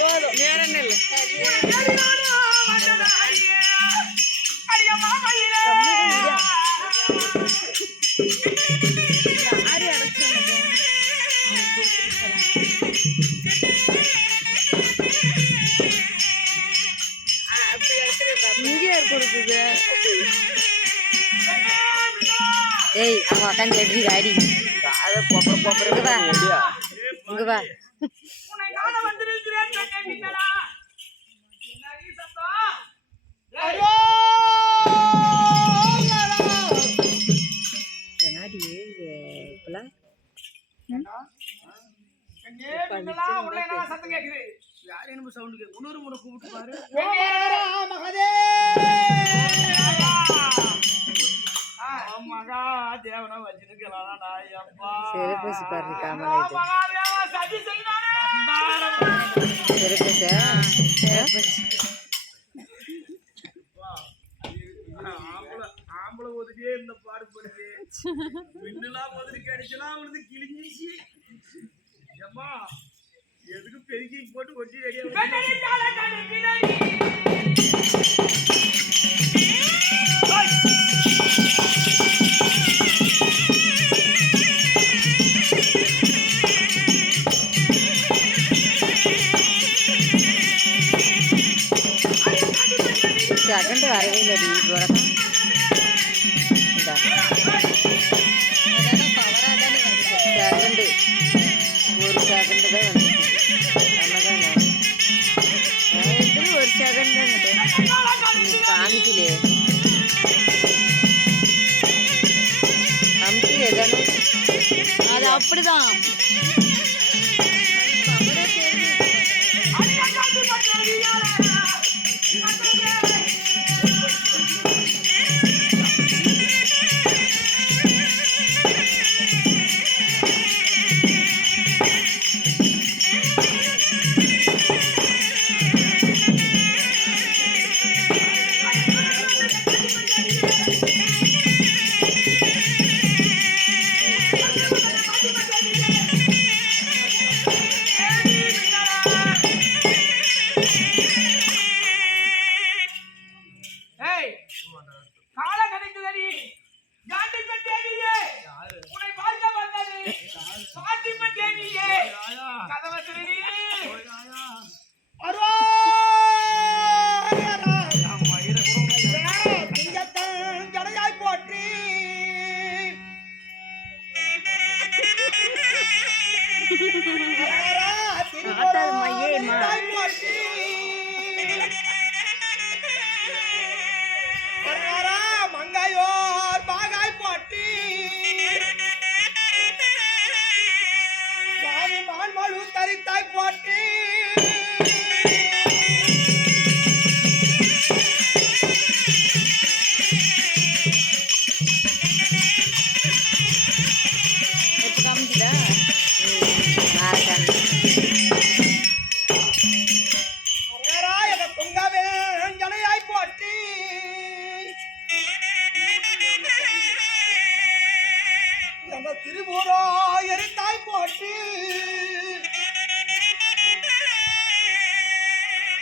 போதும் நேரம் நெல் ஏய் அவன் உட்காந்து எப்படி ஆடி இங்க வா செருப்பூசி பாரு காமலை ஆம்பளை ஒதுக்கியே இந்த பாடுபடுது மின்னலாம் ஒதுக்கி அடிச்சலாம் அவனுக்கு கிழிஞ்சிச்சு ஏம்மா எதுக்கு பெருக்கி போட்டு ஒட்டி ரெடியா செகண்ட் வரவே இல்லடி உடனே செகண்டு ஒரு செகண்டு தான் வந்துச்சு அவ்வளோதான் ஒரு செகண்ட் தான் காமிக்கலே அமுத்தி எதானே அது அப்படிதான் மங்காயோர் பாகாய் போட்டி மான்மழு தரித்தாய் போட்டி திருமூரோ எரித்தாய் போட்டு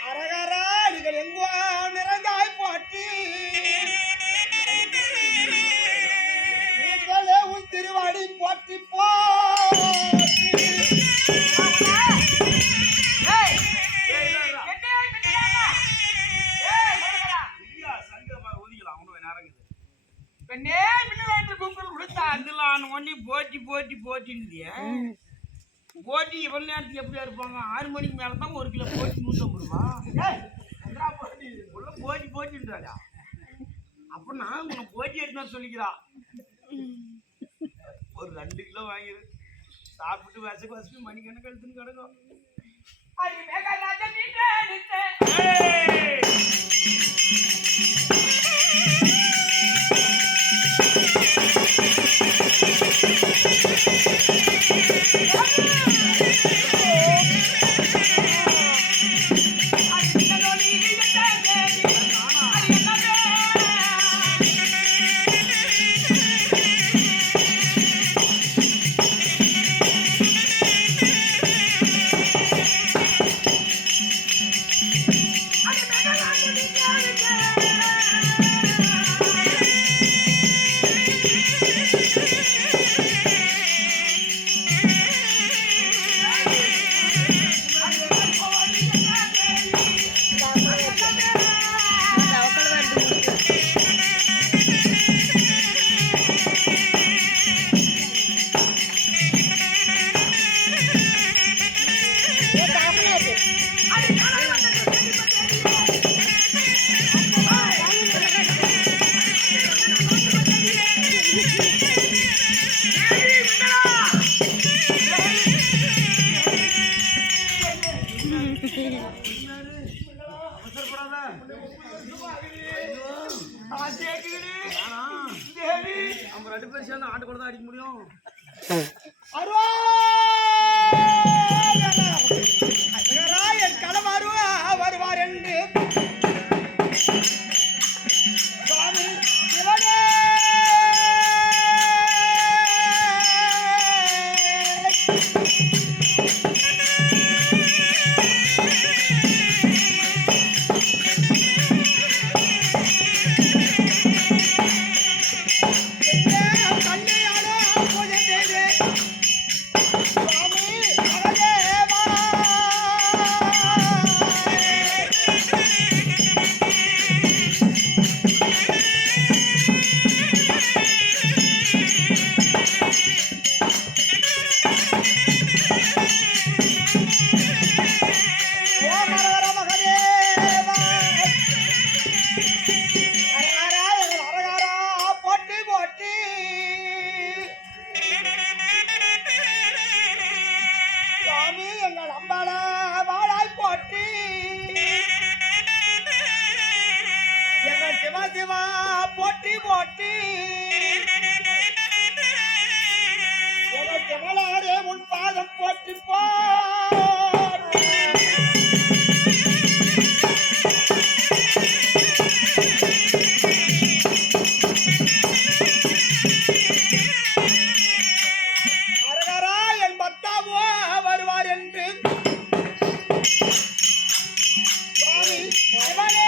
அரகராடிகள் எங்கோ நிறைந்தாய் போட்டு உன் திருவாடி போட்டி போட்டி எவ்வளவு நேரத்துக்கு எப்படியா இருப்பாங்க 6 மணிக்கு மேலதான் 1 கிலோ போட்டி 150 ரூபா போட்டி போட்டின்றாடா அப்ப நான் உன்னை போட்டி எடுத்து சொல்லிக்கிறா ஒரு 2 கிலோ வாங்கிடு சாப்பிட்டு வசக்கு மணிக்கணக்கு எடுத்துன்னு கிடக்கும் நம்ம 2 பேரும் சேர்ந்து ஆண்டு கூட தான் அடிக்க முடியும். என் களம் வருவார் என்று சுவாமி சிவனே சிவா போட்டி போட்டி கமலாரே உன் பாதம் போட்டி போட்டி அரகரா என் பக்தாவோ வருவார் என்று சுவாமி சிவனே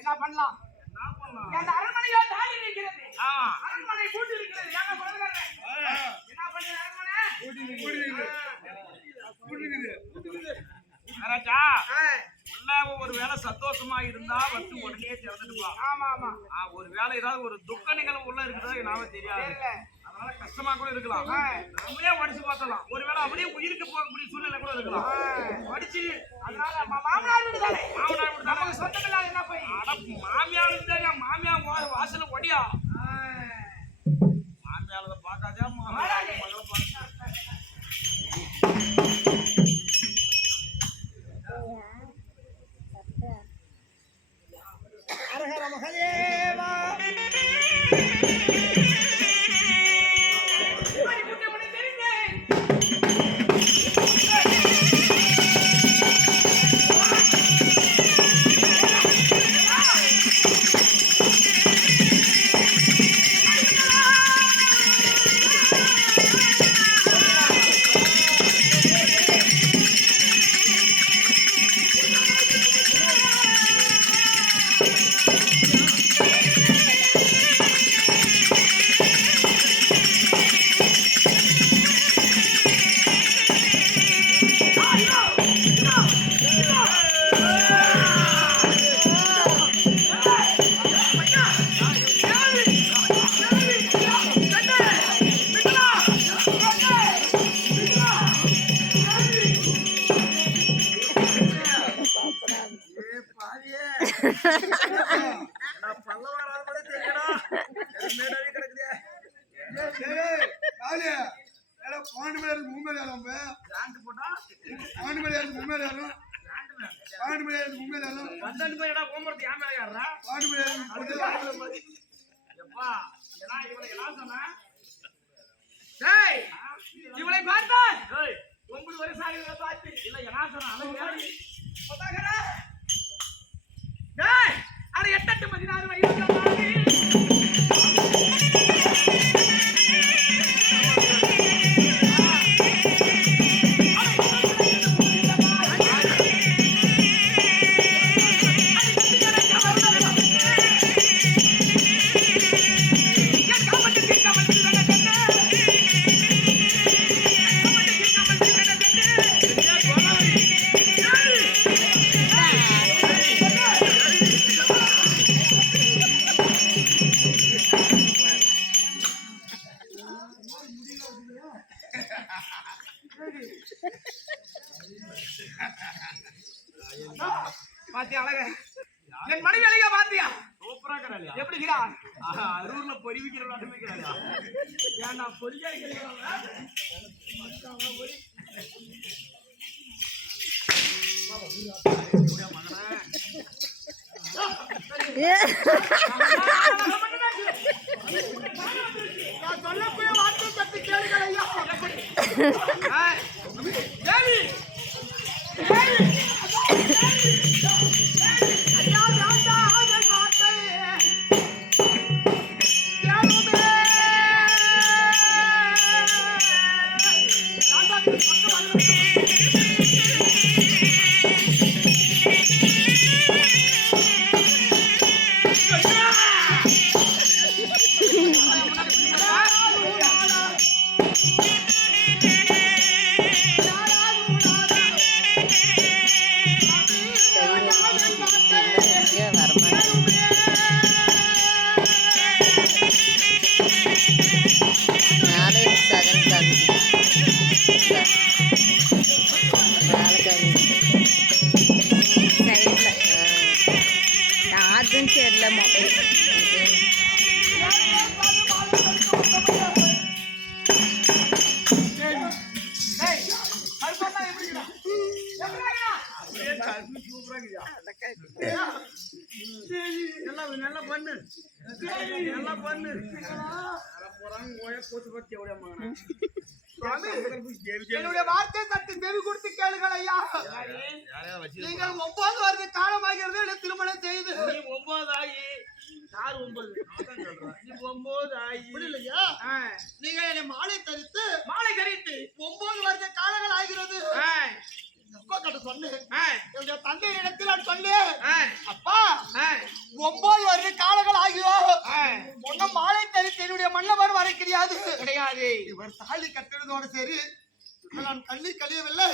என்ன பண்ணலாம்? அந்த அரண்மனையோ தாண்டி நிற்கிறது. அரண்மனை கூட்டி இருக்கிறது. என்ன பண்ணுறாங்க? என்ன பண்ணி அரண்மனை கூட்டி ராஜா உள்ள ஒரு வேளை சந்தோஷமா இருந்தா வந்து உடனே திறந்துட்டு. ஆமா ஆமா. ஒரு வேளை ஏதாவது ஒரு துக்க நிகழ்வு உள்ள இருக்கிறது நாம தெரியாது. அதனால கஷ்டமா கூட இருக்கலாம். நம்மளே படிச்சு பார்த்தலாம். ஒருவேளை அப்படியே உயிருக்கு போகக்கூடிய சூழ்நிலை கூட இருக்கலாம். படிச்சு அதனால மாமனார் வீடு தானே. மாமனார் வீடு நமக்கு சொந்தமில்லாத என்ன போய் மாமியார் தெரியும். மாமியார் வாசல ஒடியா மாமியாரத பார்க்காதே மகளை பார்க்க. அரஹர மகதேவா இவளை பார்த்தால் 9 வருஷம் பார்த்து இல்ல எட்டு 16 வயது பாத்தியா அழக என் மனைவி அழகா பாத்தியா சூப்பரா இருக்கறாளியா எப்படி இருக்கிறா அரூர்ல பொடி விக்கிற விளையாட்டு வைக்கிறாளியா ஏன் நான் பொறியா இருக்கிறேன் நான் சொல்லக்கூடிய வார்த்தை பற்றி கேளுங்கள் ஐயா கேள்வி ஐயா வேண்டாம் வார்த்தை சார்ஜும் சரியில்ல மொபைல் நல்லா பண்ணு நல்லா பண்ணு போறாங்க ஓய போத்து பத்தி எவ்வளவு மகனா என்னுடைய வார்த்தை சற்று செவி கொடுத்து கேளுங்கள் ஐயா நீங்கள் 9 வருட காலமாகிறது என்னை திருமணம் செய்து 9 ஆகி யார் 9 நீ 9 ஆகி புரியலையா நீங்கள் என்னை மாலை தரித்து 9 வருட காலங்கள் ஆகிறது அப்பா கிட்ட சொன்னேன் என்னுடைய தந்தையிடத்தில் நான் சொன்னேன் அப்பா 9 வருட காலங்கள் ஆகியோ ஒன்னும் மாலை தரித்து என்னுடைய மன்னவர் வர கிடையாது இவர் தாலி கட்டுறதோடு சரி நான் கண்ணி கழியவில்லை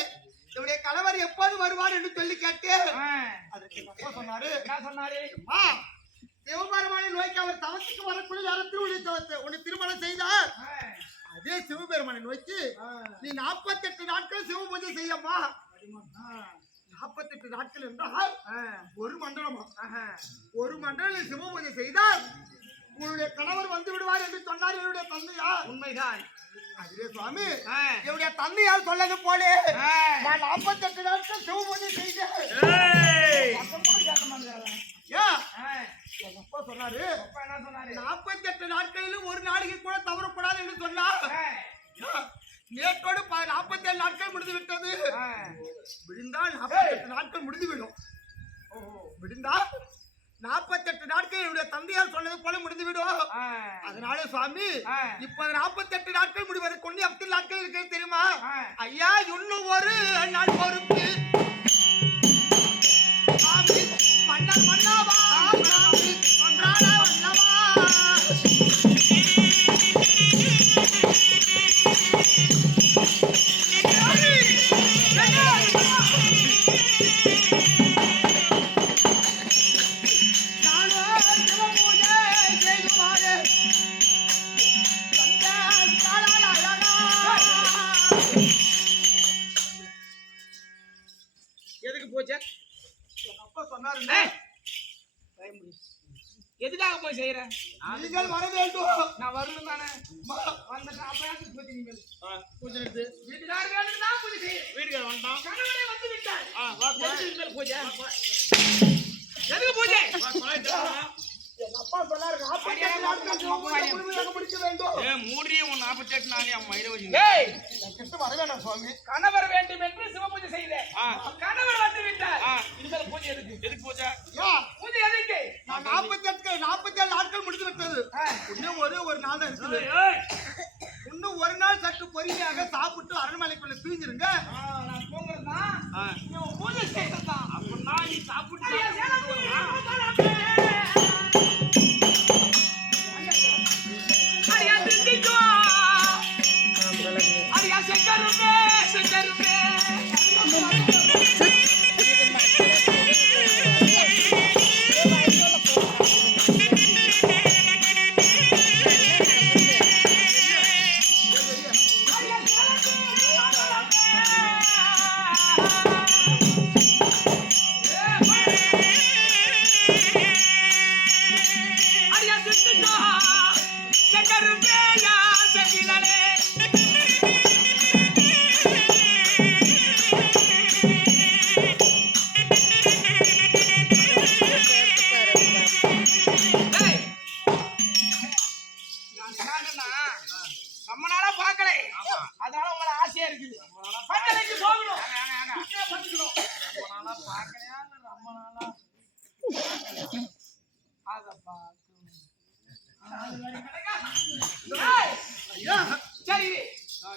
என்னுடைய கணவர் எப்போது வருவார் என்று சொல்லி கேட்டேன் அதுக்கு அப்பா சொன்னாரு என்ன சொன்னாரு சிவபெருமானை நோய்க்கு அவர் தவத்துக்கு வரக்கூடிய நேரத்தில் உன்னை திருமணம் செய்தார் அதே சிவபெருமானை நோய்க்கு நீ 48 நாட்கள் சிவ பூஜை செய்யம்மா 48 நாட்கள் என்றால் ஒரு மண்டலமா ஒரு மண்டலம் சிவ பூஜை செய்தால் உன்னுடைய கணவர் வந்து விடுவார் என்று சொன்னார் என்னுடைய தந்தையா உண்மைதான் அதுவே சுவாமி என்னுடைய தந்தையால் சொல்லது போலே நான் 48 நாட்கள் சிவ பூஜை செய்தேன் அப்பா சொன்னாரு 48 நாட்களிலும் ஒரு நாளைக்கு கூட தவறக்கூடாது என்று சொன்னார் நேற்றோடு 47 நாட்கள் முடிந்து விட்டது விழுந்தால் 48 நாட்கள் முடிந்துவிடும் விழுந்தால் 48 நாட்கள் என்னுடைய தந்தையார் சொன்னது போல முடிந்துவிடும் அதனால சுவாமி இப்ப 48 நாட்கள் முடிவதை கொண்டு 10 நாட்கள் இருக்கிறது தெரியுமா ஐயா இன்னும் ஒரு நாள் பொறுத்து மன்னர் மன்னவா ஒன்றான வல்லவா எதுக்கு போச்சே அப்பா சொன்னாரு எதுக்காக போய் செய்யற நீங்கள் வர வேண்டும் நான் வரணும் தானே வந்த அப்பயாச்சு பூஜை நீங்கள் பூஜை எடுத்து வீட்டுக்கார வேணும் தான் பூஜை செய்ய வீட்டுக்கார வந்துட்டான் கணவனே வந்து விட்டார் மேல் பூஜை எதுக்கு பூஜை எங்க அப்பா சொன்னாரு 48 நாட்கள் முடிக்க வேண்டும் மூடியே 48 நாளே அம்மா இதை வச்சு கிட்ட வர வேண்டாம் சுவாமி கணவர் வேண்டும் என்று சிவ பூஜை செய்தேன் கணவர் வந்து விட்டார் இனிமேல் பூஜை எதுக்கு பூஜை பூஜை எதுக்கு நான் 47 நாட்கள் முடித்து விட்டது இன்னும் ஒரு நாள் தான் இருக்குது இன்னும் ஒரு நாள் சற்று பொறுமையாக சாப்பிட்டு அரண்மனைக்குள்ள தூங்கிருங்க நான் தூங்குறதா பூஜை செய்யறதா அப்படின்னா நீ சாப்பிட்டு Yeah.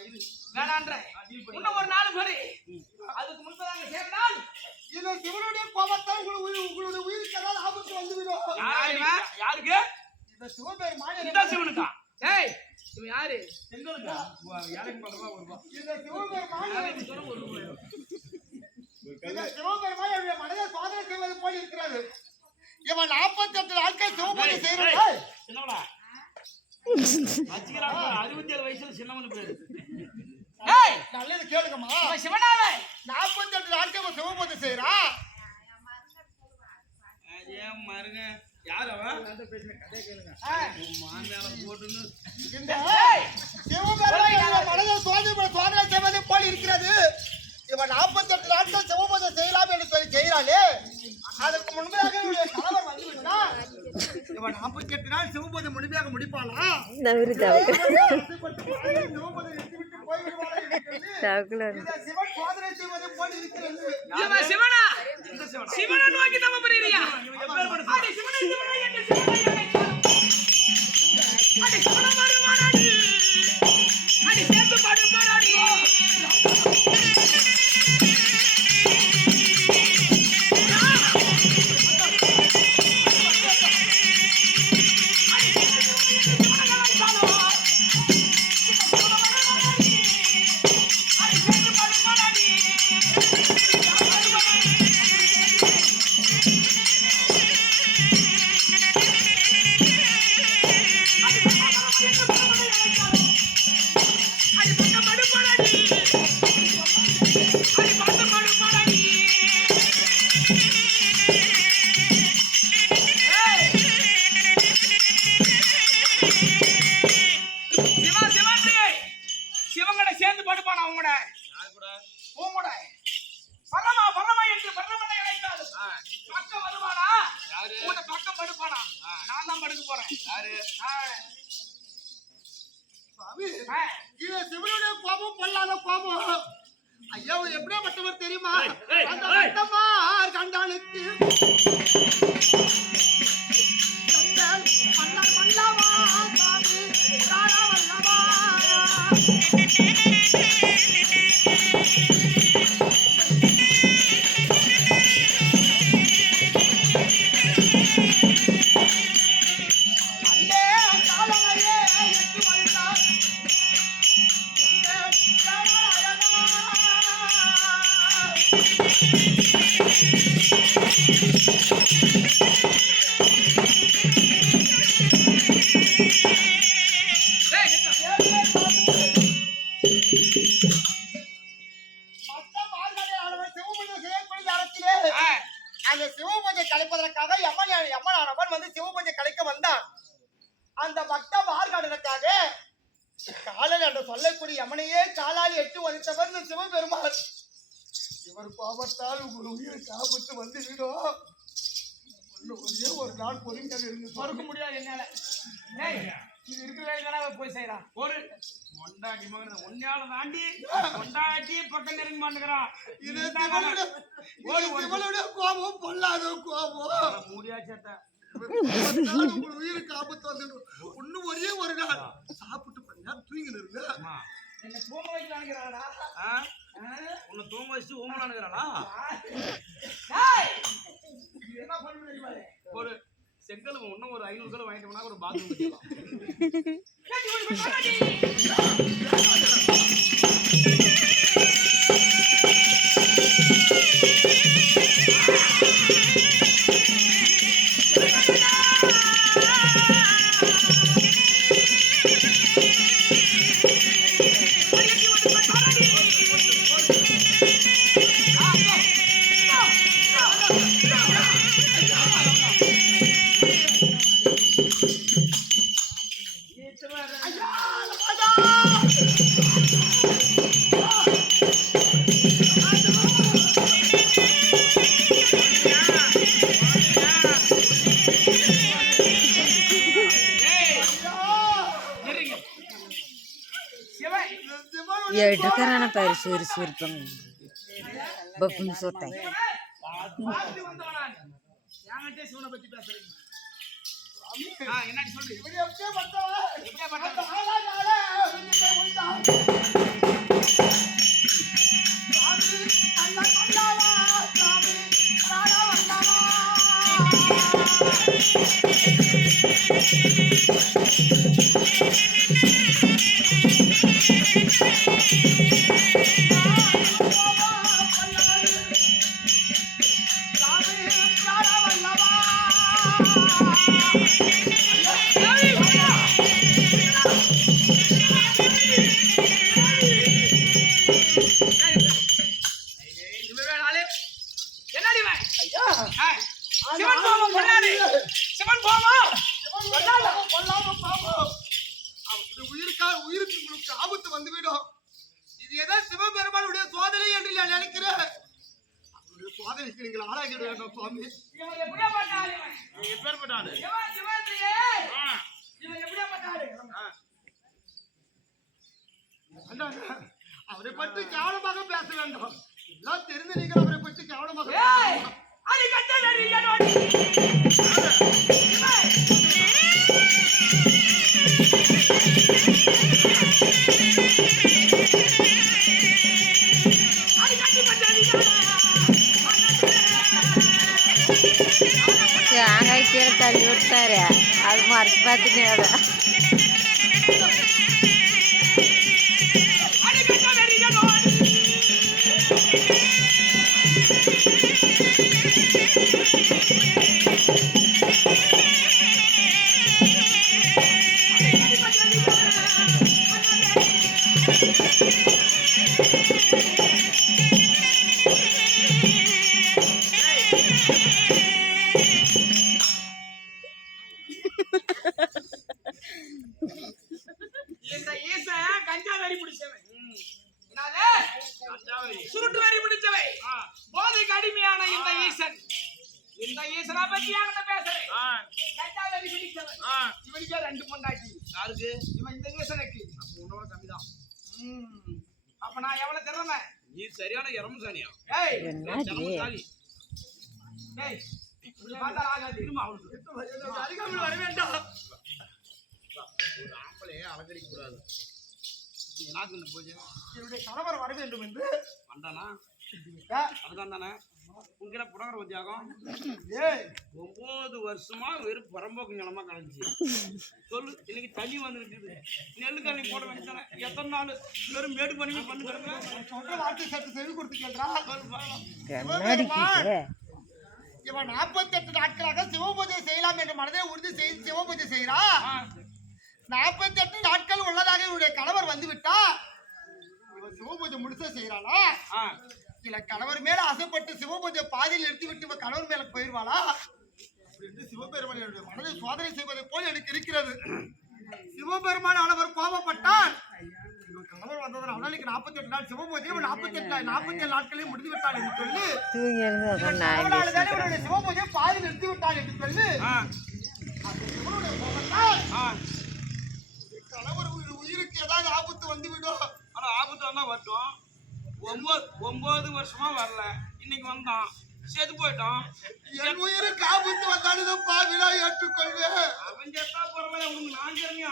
இது வேணான்ற இன்னும் ஒரு 4 பேரு அதுக்கு முன்பதாக சேர்ந்தால் இந்த சிவனுடைய கோபத்தால் உங்களுடைய உயிருக்கு ஏதாவது ஆபத்து வந்துவிடும். யாருக்கு? இந்த சிவபெருமான் இந்த சிவனுக்கா? ஏய் இவன் யாரு? செங்கலுக்கா? யாருக்கு பண்றதா வருவா? இந்த சிவபெருமான் யாருக்கு சொல்ல ஒரு ரூபாய். இந்த சிவபெருமான் என்னுடைய மனதை சோதனை செய்வது போல் இருக்கிறது. இவன் 48 நாட்கள் சிவபூஜை செய்கிறான். சின்னவளா வச்சிக்கிறான் 67 வயசுல சின்னவனு பேரு. ஏய் நல்லது கேளுங்கம்மா. இவன் சிவனாவே 48 நாட்கள் சிவபூஜை செய்கிறான். ஏன் மருங்க யார் அவன்? கதை கேளுங்க. மாமியால போட்டுன்னு இந்த சிவபெருமான் என்னுடைய மனதை சோதனை செய்வது போல் இருக்கிறது. இவன் 48 நாட்கள் சிவபூஜை செய்யலாம் என்று சொல்லி செய்கிறானே, அதற்கு முன்பதாக இவனுடைய கணவர் வந்து விட்டான். இவன் 48 நாள் சிவபூஜை முழுமையாக முடிப்பானா? சிவன் சோதனை செய்வது போல் இருக்கிறது. இவன் சிவனா? இந்த சிவனா? சிவனை நோக்கி தவம் புரியறியா? அடி சிவனை சிவனை என்று சிவனை அழைத்தாலும் அடி சிவனை வருவானடி அடி சேர்த்து பாடுவானடி. சிவங்கட சேர்ந்து படுப்பானா உங்கட? யார் கூட? உங்கட. பரமா பரமா என்று பரமனை அழைத்தாலும் பக்கம் வருவானா? யாரு? உன்ன பக்கம் படுப்பானா? நான் தான் படுக்க போறேன். யாரு? சுவாமி, இது சிவனுடைய கோபம் பொல்லாத கோபம். ஐயா எப்படியாப்பட்டவர் தெரியுமா? அந்த வட்டமார் கண்டானுக்கு மன்னவா சுவாமி தாரா வல்லவா. அந்த சிவபூஜை கலைப்பதற்காக யமனானவன் வந்து சிவபூஜை கலைக்க வந்தான். அந்த பக்த மார்கடனுக்காக காலன் என்று சொல்லக்கூடிய யமனையே காலால் எட்டு வலித்தவர் இந்த சிவபெருமான். இவர் கோபத்தால் உங்கள் உயிருக்கு ஆபத்து வந்து விடும். ஒரே ஒரு நாள் பொறுமையாக இருந்து பொறுக்க முடியாது என்னால. இது இருக்கிற போய் செய்யறான். ஒரு கொண்டாட்டி மகன் ஒன்னால தாண்டி கொண்டாட்டி பக்கம் நெருங்கி மாட்டுக்கிறான். இது கோபம் பொல்லாத கோபம். முடியாச்சேட்ட உங்கள் உயிருக்கு ஆபத்து வந்து இன்னும் ஒரே ஒரு நாள் சாப்பிட்டு பண்ணா தூங்கி இருங்க. என்ன தூங்க வைக்கலாங்கிறாடா? உன்னை தூங்க வச்சு ஊமலானுங்கிறாளா? என்ன பண்ணு தெரியுமா? ஒரு செங்கல் இன்னும் ஒரு 500 கிலோ வாங்கிட்டு போனா ஒரு பாத்ரூம் கட்டிடலாம். எடுக்கிறான பாரு சிரிச்சு இருப்பாங்க பப்புன்னு சொத்தேன். என்ன சொல்லு? எப்படியே உயிருக்கு உங்களுக்கு ஆபத்து வந்துவிடும். இது ஏதோ சிவபெருமானுடைய சோதனை என்று நான் நினைக்கிறேன். அவருடைய சோதனைக்கு நீங்கள் ஆளாகிட வேண்டும் சுவாமி. அவரை பற்றி கவனமாக பேச வேண்டும். எல்லாம் தெரிந்து நீங்கள் அவரை பற்றி கவனமாக தேங்காய் கீழே தள்ளி விட்டாரு. அது மறைச்சு பார்த்துட்டே சுருட்டு வரி பிடிச்சவை போதைக்கு அடிமையான இந்த ஈசன். இந்த ஈசனை பத்தி என்கிட்ட பேசுறேன். கஞ்சாவரி பிடிச்சவன் இவனுக்கே 2 பொண்டாட்டி. யாருக்கு? இவன் இந்த ஈசனுக்கு. அப்ப உன்னோட கம்மிதான். அப்ப நான் எவ்வளவு திறமை? நீ சரியான எரமு சாணியா? ஏய் என்னடி? ஏய் பாத்தா ஆகாது. இருமா அவளுக்கு அருகாமல் வர வேண்டாம். ஒரு ஆம்பளையே அலங்கரிக்க கூடாது. என்னுடைய கணவர் வர வேண்டும் என்று வந்தானா? அதுதான் தானே உங்க புடகர உத்தியாகம். 9 வருஷமா வெறும் பரம்போக்கு நிலமா கலைஞ்சி சொல்லு. இன்னைக்கு தண்ணி வந்துருக்குது. நெல்லு தண்ணி போட வேண்டியதானே. எத்தனை நாள் வெறும் மேடு பண்ணி பண்ணு கிடக்குறேன். சொல்ற வார்த்தை சற்று செவி கொடுத்து கேள்றா. இவன் 48 நாட்களாக சிவபூஜை செய்யலாம் என்று மனதை உறுதி செய்து சிவபூஜை செய்கிறா. 48 நாட்கள் உள்ளதாக இவருடைய கணவர் வந்து விட்டா இவன் சிவபூஜை முழுசா செய்யறாளா? இல்ல கணவர் மேல ஆசைப்பட்டு சிவபூஜை பாதியில் நிறுத்தி விட்டு இவன் கணவர் மேல போயிருவாளா என்று சிவபெருமான் என்னுடைய மனதை சோதனை செய்வதை போல் எனக்கு இருக்கிறது. சிவபெருமான் ஆனவர் கோபப்பட்டால் இவன் கணவர் வந்ததன் அவளுக்கு 48 நாள் சிவபூஜை 47 நாட்களையும் முடிந்து விட்டாள் என்று சொல்லி சிவபூஜை பாதி நிறுத்தி விட்டாள் என்று சொல்லி கணவர் உயிருக்கு ஏதாவது ஆபத்து வந்துவிடும். ஆனா ஆபத்து வந்தா வரட்டும். 9 வருஷமா வரல. இன்னைக்கு வந்தான் செத்து போயிட்டான். என் உயிருக்கு ஆபத்து வந்தாலும் பாவிலா ஏற்றுக்கொள்வேன். அவன் செத்தா பரவாயில்ல. உனக்கு நான் தெரியா?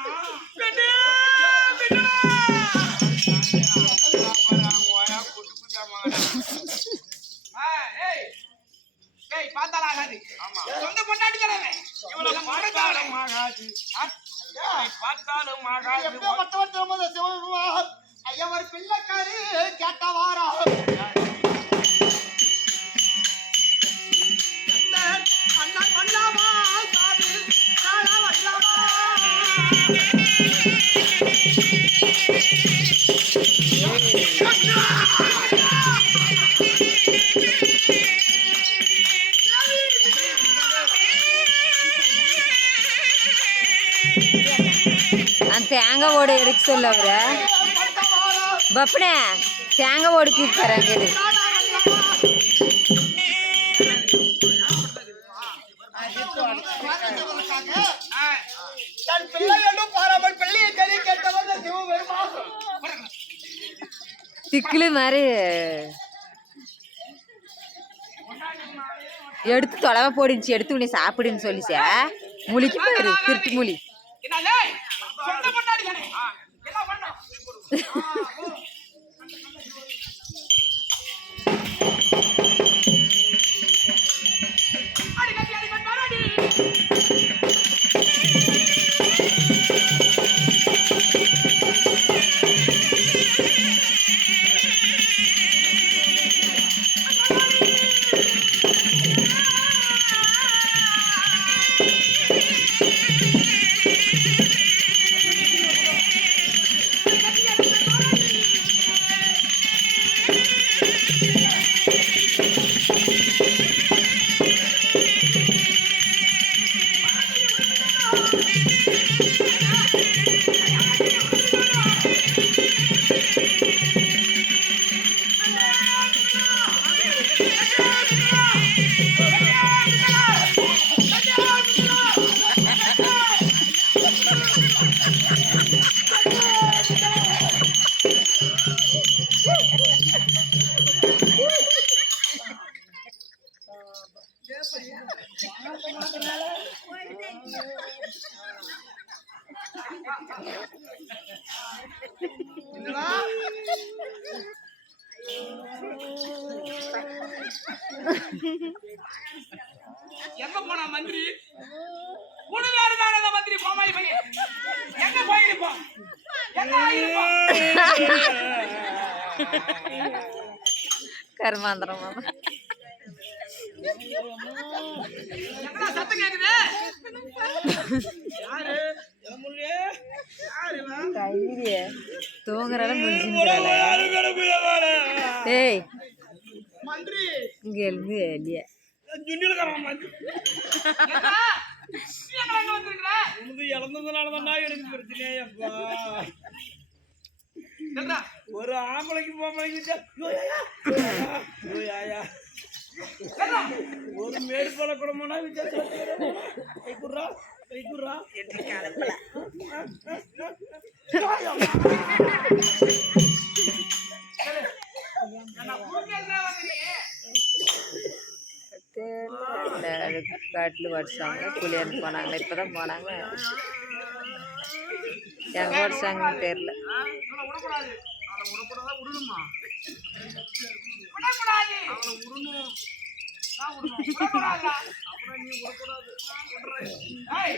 பார்த்தாலும் ஆகாது. சொந்த பொண்டாட்டி தானே இவ்வளவு பார்த்தாலும் ஆகாது. பார்த்தாலும் ஆகாது. ஐயவர் பிள்ளைக்காரி கேட்டவாரா அண்ணன் பண்ணலாமா சாமி பண்ணலாமா? அந்த தேங்காய் ஓடு எடுக்க சொல்ல அவரை பப்பனே தேங்காய் ஓடுக்கு இருப்பாரு. திக்கிலு மாதிரி எடுத்து தொலைவ போடுச்சு. எடுத்து உன்னை சாப்பிடுன்னு சொல்லிச்சா முழிக்கு போயிரு திருட்டு முழி. என்னடா? எங்க போனா மந்திரி? உனக்கு தானே அந்த மந்திரி கோமாளி பையன். எங்க போயிருப்போம்? எங்க ஆயிருப்போம்? கருமாந்திரமா எங்கடா சத்தம் கேக்குது? யாரு? எம்முல்லே? யாரு இவன்? கையிலே தூங்குறத முடிஞ்சுக்கிறாளே. ஏய் மந்திரி இங்க இருந்து இல்லையா ஜுன்னிலக்காரன் மந்திரி. ஏண்டா? நீ எங்க அங்க வந்திருக்கிற? உனது இழந்ததுனால தான் எனக்கு பிரச்சனையே அப்பா. ஏண்டா? ஒரு ஆம்பளைக்கு பொம்பளைக்கு ஏண்டா? ஒரு மேடு போல குடும்பம்னா வித்தியாசம் கைக்குறா கைக்குறா நான் குறுக்கேறா வந்தீங்க. காட்டில் வடிச்சாங்க புளியாந்து போனாங்க இப்பதான் போனாங்க எங்க வடிச்சாங்கன்னு தெரியல விடக்கூடாது. அவளை விடக்கூடாதா விடணுமா? விடக்கூடாது. அவளை விடணும். விடக்கூடாதா? அப்புறம் நீ விடக்கூடாது. ஏய்,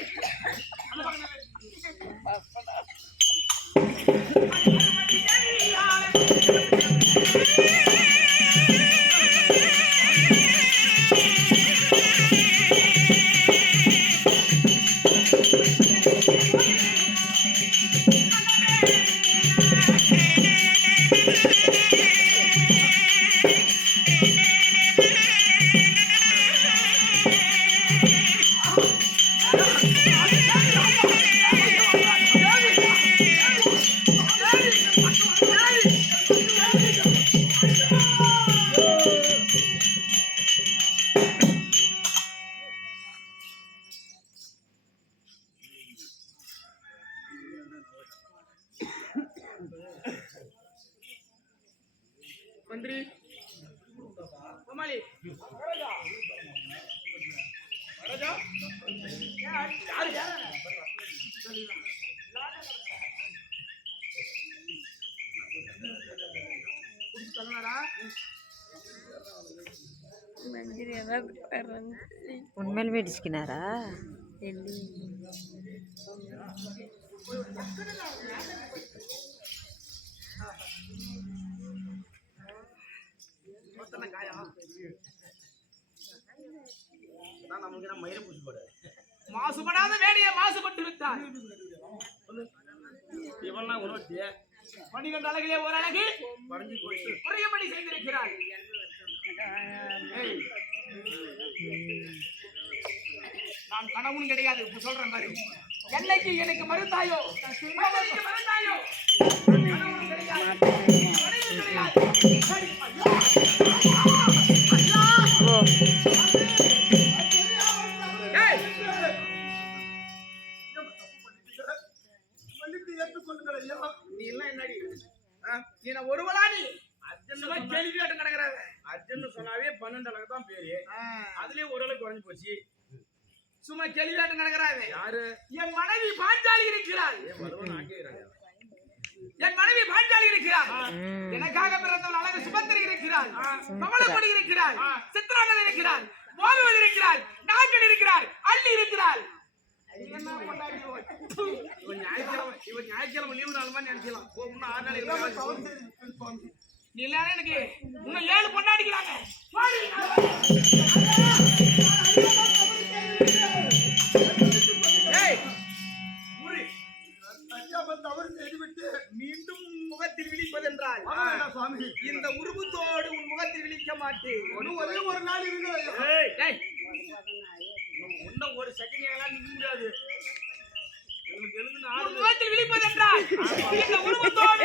அந்த பக்கம் மந்திரி கோமாளி ராஜா யாரு உண்மையிலுமே இடிச்சுக்கினாரா மாசுபடாத வேலையை மாசுபட்டு விட்டார். இவெல்லாம் உணர்ச்சி 12 அழகிலே ஒரு அழகு பறஞ்சு போயிட்டு குறையபடி செய்திருக்கிறார். நான் கணவன் கிடையாது இப்ப சொல்றேன் பாரு. என்னைக்கு எனக்கு மறுத்தாயோ மறுத்தாயோ கணவன் கிடையாது. மனைவி கிடையாது. ஏய், நீ எல்லாம் என்னடி? நீ நான் ஒருவளா நீ சும்மா கேள்வி கேட்டு கிடக்குறாங்க. அர்ஜுன்னு சொன்னாவே 12 அழகு தான் பேரு. அதுலயே ஒரு அளவுக்கு குறைஞ்சு போச்சு. சும்மா கேள்வி கேட்டு கிடக்குறாங்க. யாரு? என் மனைவி பாஞ்சாலி இருக்கிறாள். என் மனைவி பாஞ்சாலி இருக்கிறாள். எனக்காக பிறந்தவள் அழகு சுபத்திரி இருக்கிறாள். கமலப்படி இருக்கிறாள். சித்ராங்கன் இருக்கிறாள். மோகவதி இருக்கிறாள். நாகன் இருக்கிறாள். அள்ளி இருக்கிறாள். இவன் ஞாயிற்றுக்கிழமை லீவு நாள் மாதிரி நினைக்கலாம். இன்னும் 6 நாள் இருக்கு. நீ எல்லாரும் எனக்கு இன்னும் 7 பொண்டாடிக்கிறாங்க. தவறு செய்துவிட்டு மீண்டும் முகத்தில் விழிப்பதென்றால் இந்த உருவத்தோடு உன் முகத்தில் விழிக்க மாட்டேன். ஒரு நாள் இருக்கிற இன்னும் ஒரு செகண்ட் நிக்க முடியாது. முகத்தில் விழிப்பதென்றால் இந்த உருவத்தோடு